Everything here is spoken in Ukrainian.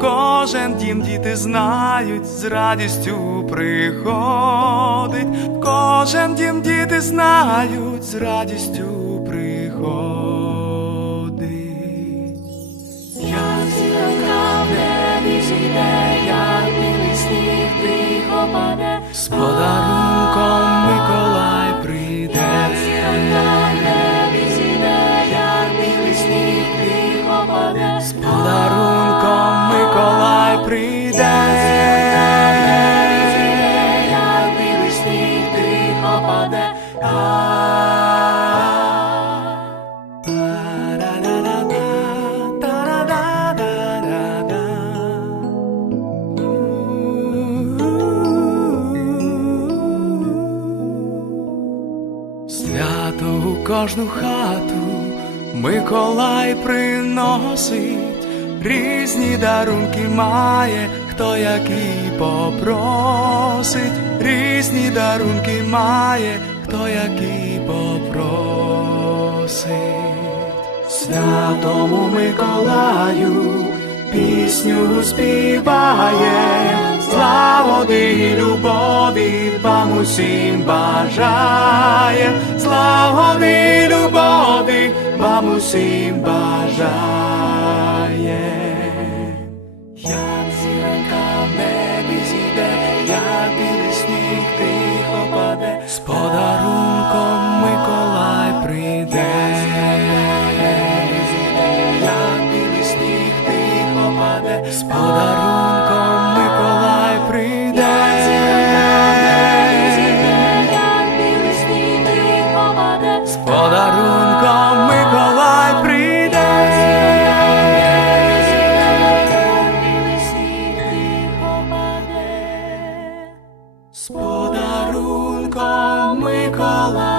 кожен дім діти знають, з радістю приходить, в кожен дім діти знають, з радістю приходить. Як зіронька в небі зійде, як білий сніг тихо паде, З Свято у кожну хату Миколай приносить, різні дарунки має, хто який попросить, різні дарунки має, хто який попросить. Святому Миколаю пісню співає, славоди і любові вам усім бажає, славоди і любові вам усім бажає. З подарунком Миколай прийде. З подарунком Миколай прийде. З подарунком Миколай